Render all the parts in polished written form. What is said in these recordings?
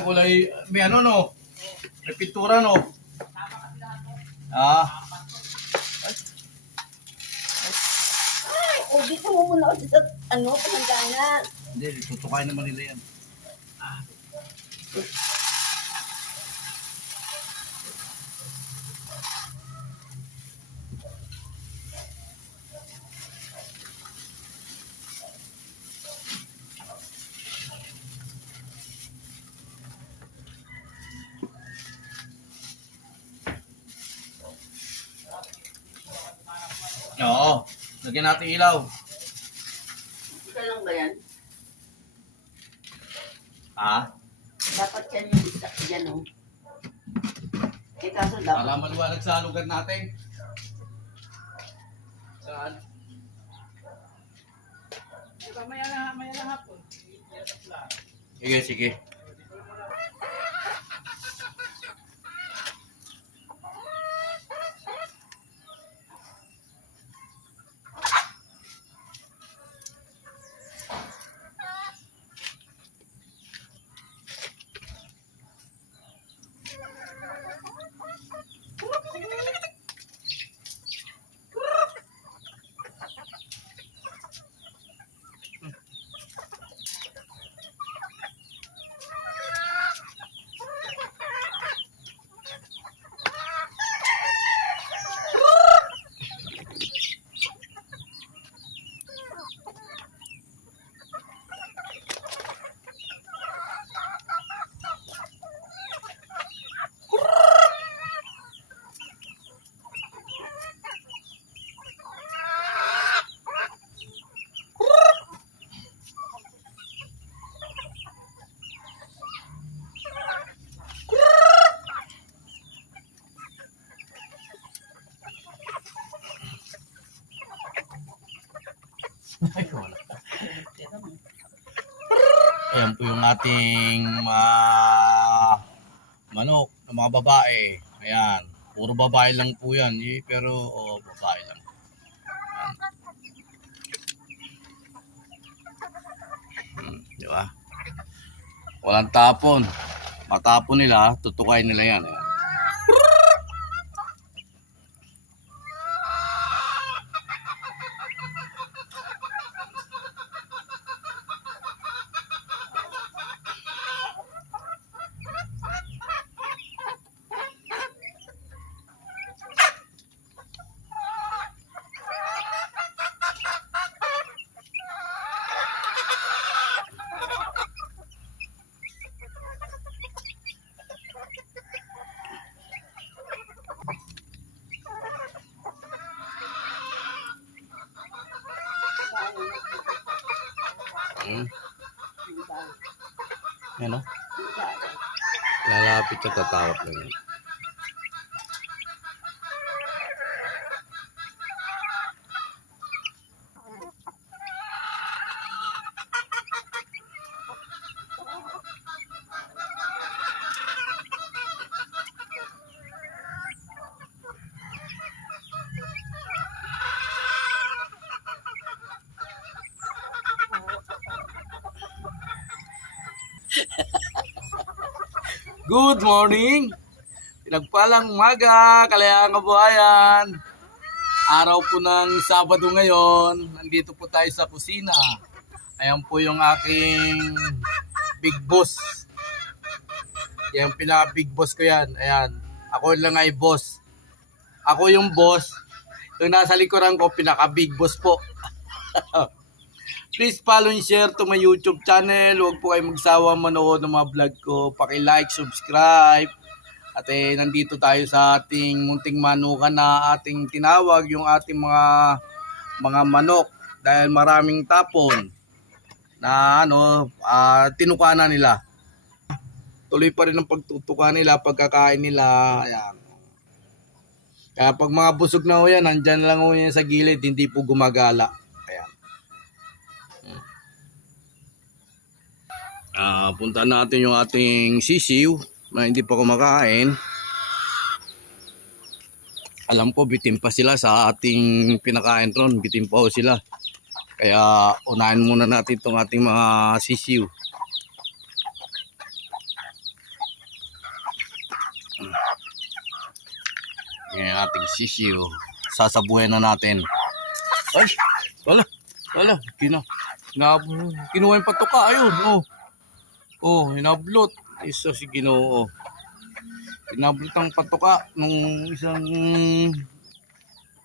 Ay, kulay, may ano no? May pintura no? Ah. O, dito mo muna ako sa palandanan. Hindi, tutukain naman nila yan. Oo, lagyan natin ilaw. Isa lang ba yan? Ah, Dapat yan yung isa. Yan o. Eh, kaso dapat. para maliwanag sa lugar natin. Saan? Maya na hapon. Sige, sige. Ayan po yung ating manok ng mga babae. Ayan, puro babae lang po yan. Pero babae lang. Ayan. Di ba? Walang tapon. Matapon nila, tutukain nila yan. Ayan. Yan o. Lalapit siya, tatawag lang yan. Good morning! Pinagpalang umaga, kalayang kabuhayan. Araw po ng Sabado ngayon. Nandito po tayo sa kusina. Ayan po yung aking big boss. Yan, pinaka-big boss ko yan. Ayan, ako lang ay boss. Ako yung boss. Yung nasa likuran ko, pinaka-big boss po. Please follow and share to my YouTube channel. Huwag po kayo magsawa manood ng mga vlog ko. Paki-like, subscribe. At nandito tayo sa ating munting manukan na ating tinawag yung ating mga manok. Dahil maraming tapon na tinuka na nila. Tuloy pa rin ang pagtutuka nila, pagkakain nila. Ayan. Kaya pag mga busog na ho yan, nandyan lang ho yan sa gilid, hindi po gumagala. Puntaan natin yung ating sisiw na hindi pa kumakain. Alam ko bitin pa sila sa ating pinakain ron, bitin pa sila. Kaya unahin muna natin itong ating mga sisiw. Yan yung ating sisiyo. Sasabuhin na natin. Ay! Wala. Kinuha yung patuka. Ayun. Hinablot. Isa si Ginoo. Hinablot ang patuka nung isang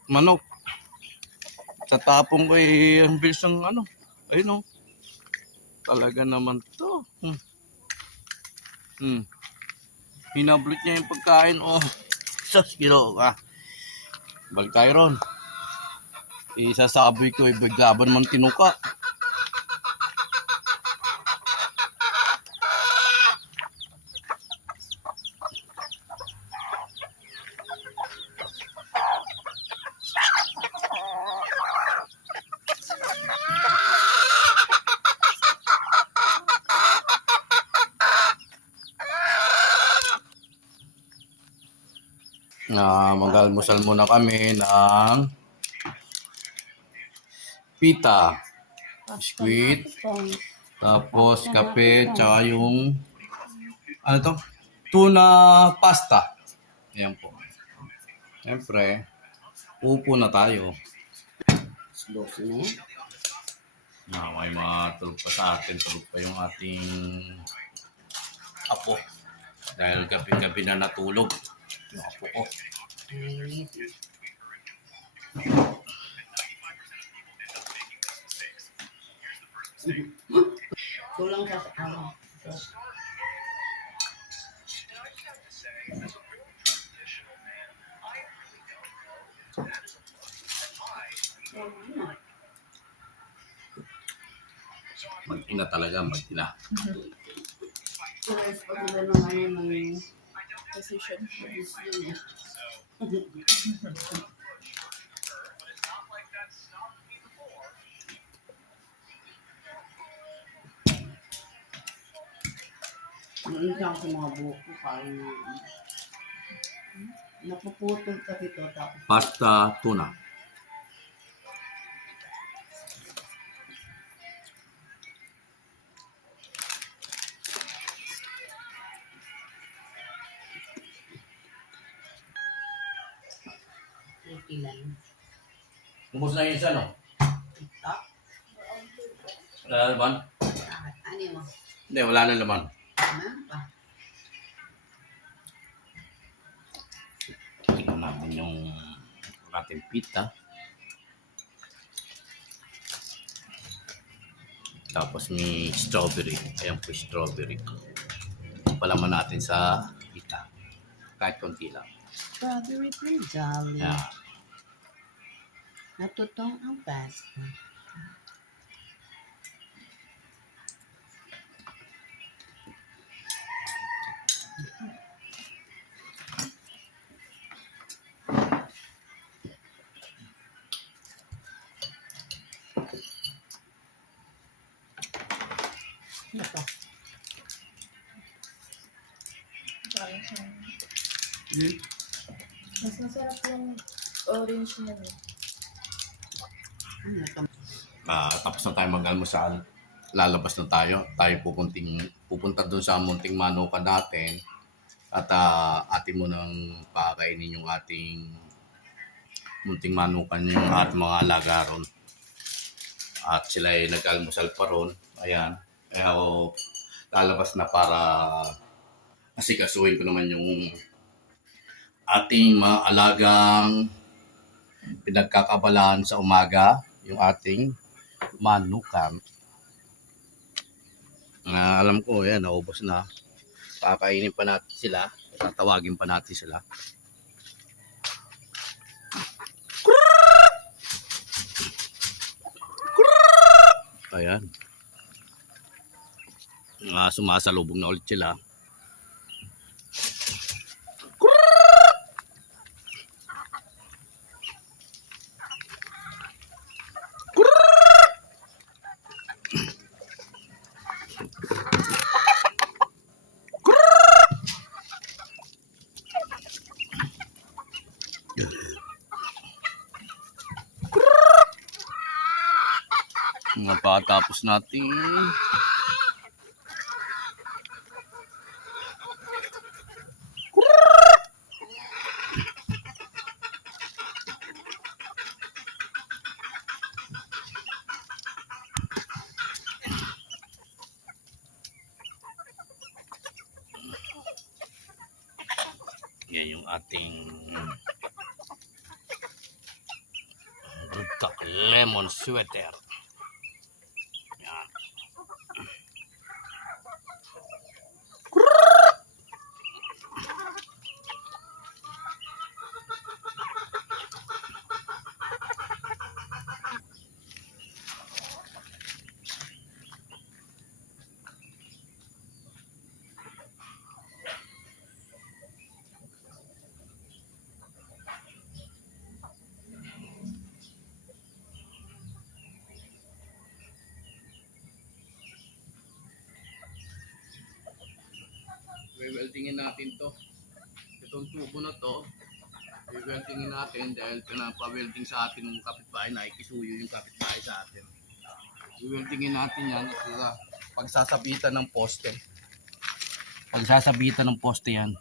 manok. Sa tapong ko ang bilis ng ayun talaga naman to. Hinablot niya yung pagkain. Sus, Ginoo. Balik tayo ron. Isasabi ko, biglaban man tinuka. Mag-almusal muna kami ng pita, biskuit, tapos kape, tsaka yung tuna pasta. Ayan po. Siyempre, upo na tayo. Dos na yan. May matulog pa sa atin. Tulog pa yung ating apo. Dahil gabi-gabi na natulog yung apo ko. Kulang sa Mag-ina talaga, mag-ina. Kulang sa ng Position. Minsan sa mga buko parang napuputol ka dito tapos Pasta, tuna. okay lang. Ubus na yung isa, no? TikTok? Wala na laman? Ano mo? Hindi, wala na laman. Ano pa? Tignan natin yung ating pita. Tapos may strawberry. Ayan po strawberry. Palaman natin sa pita. Kahit konti lang. Strawberry pretty jolly. Ayan. Natutong ang pasta. Ano pa? Parang siyang... Mas masarap yung orange na rin. Ano ito? Tapos na tayo mag-almusal. Lalabas na tayo. Tayo pupunta doon sa munting manukan natin. At atin mo nang pakainin yung ating munting manukan, yung ating mga alaga ron. At sila ay nag-almusal pa ron. Ayan. Kaya ako lalabas na para asikasuhin ko naman yung ating mga alagang pinagkakabalaan sa umaga, yung ating manukan. Alam ko, yan, naubos na. Kakainin pa natin sila. Tatawagin pa natin sila. Ayan. Sumasalubong na ulit sila. Matapos natin ating Goodcock lemon sweater. Yan. Weldingin natin to. Itong tubo na to, weldingin natin dahil pinapa-welding sa atin ng kapitbahay, nakikisuyo yung kapitbahay sa atin. Weldingin natin yan at pagsasabitan ng poste. Pagsasabitan ng poste yan.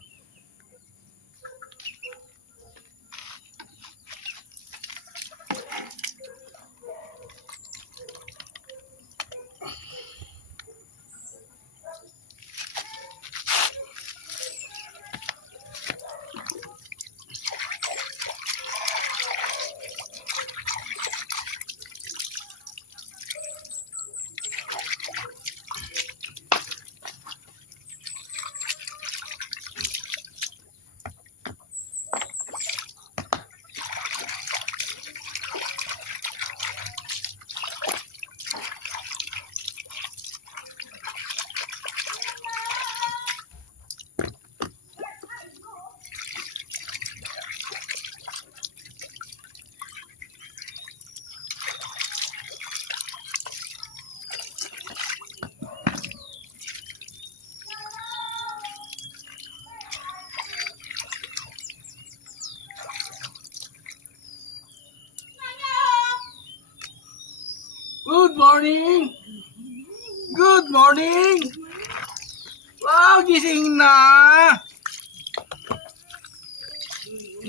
Good morning! Good morning! Wow, gising na!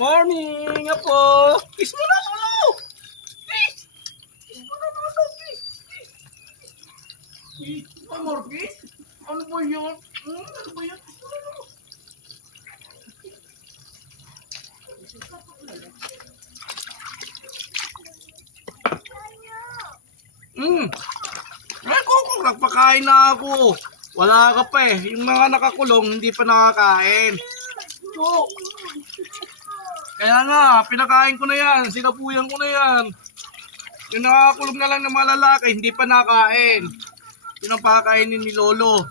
Morning, apo! Kiss mo na, lolo! Kiss! Kiss mo na, lolo! Kiss! Kiss! One more kiss? Ano ba yun? Ano ba yun? Kiss mo na, lolo! Ay, kung nagpakain na ako. Wala ka pa eh. Yung mga nakakulong, hindi pa nakakain. So, kaya nga, pinakain ko na yan. Sinapuyan ko na yan. Yung nakakulong na lang ng mga lalaki, hindi pa nakain. Yun ang pakakainin ni Lolo.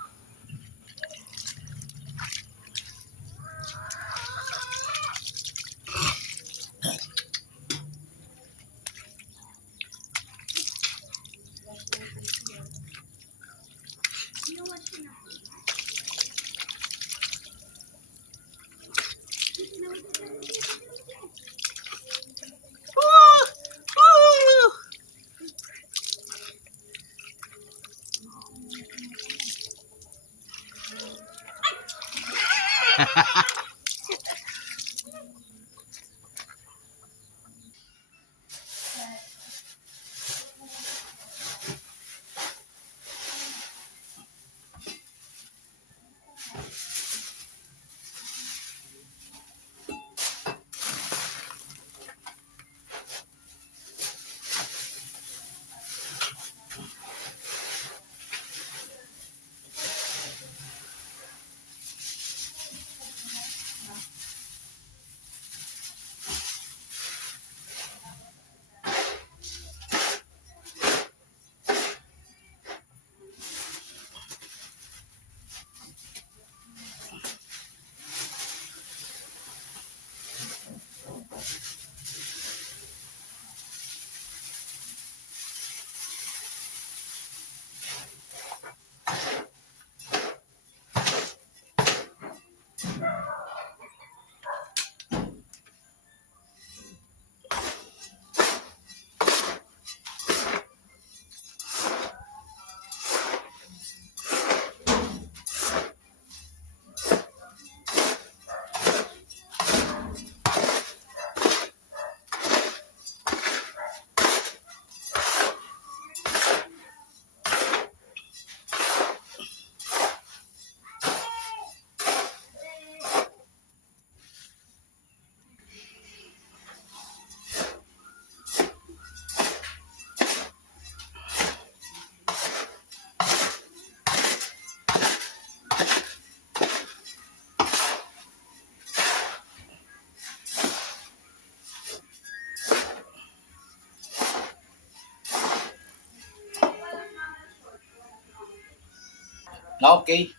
Okay.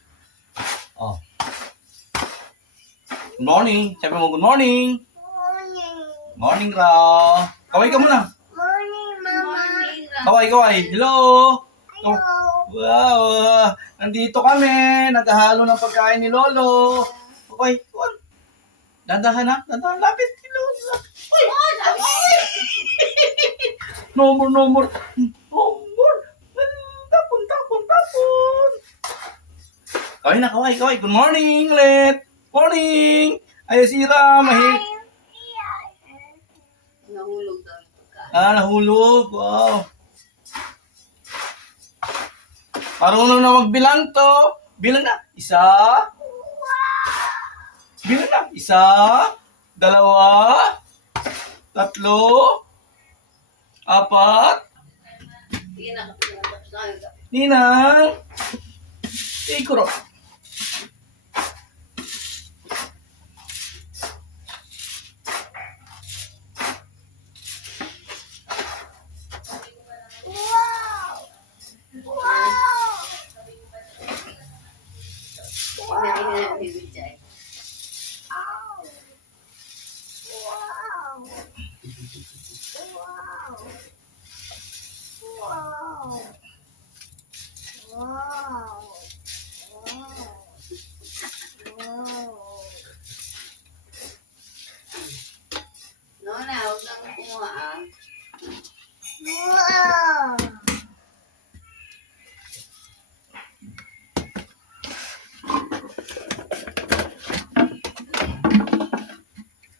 Oh. Good morning. Sabi mo, good morning. Morning raw. Kaway ka muna. Morning, Kaway, kaway. Hello. Oh. Wow. Nandito kami. Naghahalo ng pagkain ni Lolo. Okay. Dandahan na. Dandahan. Lapit. Hello. Uy. No more, no more. No more. Tapon, tapon, tapon. Kaway na, kaway, kaway. Good morning, ulit. Morning. Ay, sira. Nahulog daw yung pagkain. Nahulog. Wow. Marunong na magbilang to. Bilang na. Isa. Bilang na. Isa. Dalawa. Tatlo. Apat. Sige na, tapos na kayo. Ninang. Ikuro. Hindi na bibigay. Nona, huwag kang kumuha ah.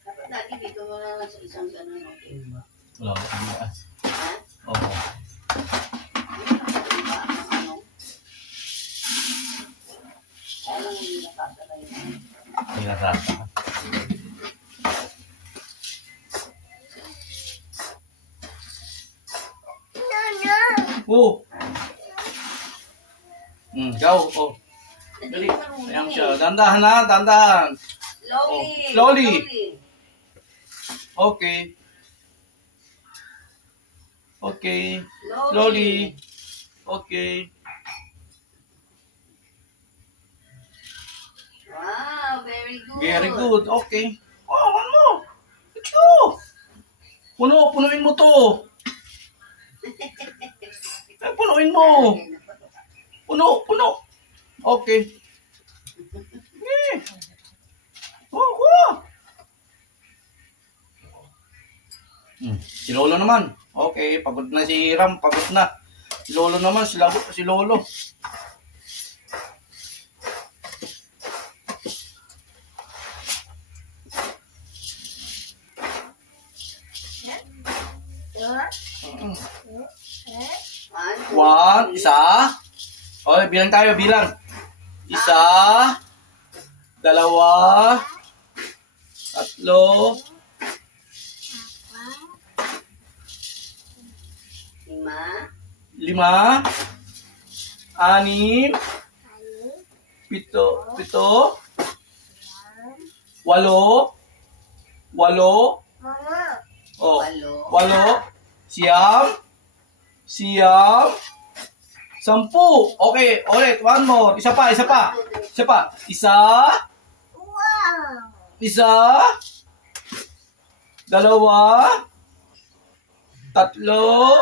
Dapat dati dito mo na lang sa isang ganun, okay ba? Wala ko. Ha? Oo. Ano? Kaya lang hindi nakatalay na. May nasasa. Oh. Go. Oh. Dali. Ayan siya. Dandahan na. Dandahan. Slowly. Oh, slowly. Okay. Okay. Slowly. Okay. Wow, very good. Very good. Okay. Oh, one more. Let's go. Punuin mo to. Ay, punuin mo. Puno. Okay. Okay. Oh. Si Lolo naman. Okay, pagod na si Hiram, pagod na. Si Lolo naman, si Lolo. One, isa. Okay, bilang tayo, bilang. Isa, dalawa, tatlo, lima, anim, pito, walo, oh, walo, siyam, 10. Okay, ulit, one more. Isa pa. Isa, dalawa, tatlo,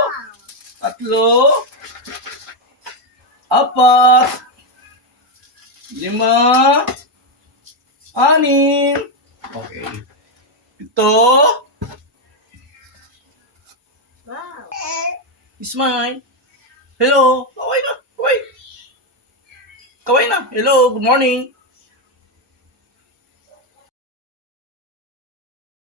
apat, lima, anim, okay, 7. Smile. Hello. Kaway na. Hello, good morning.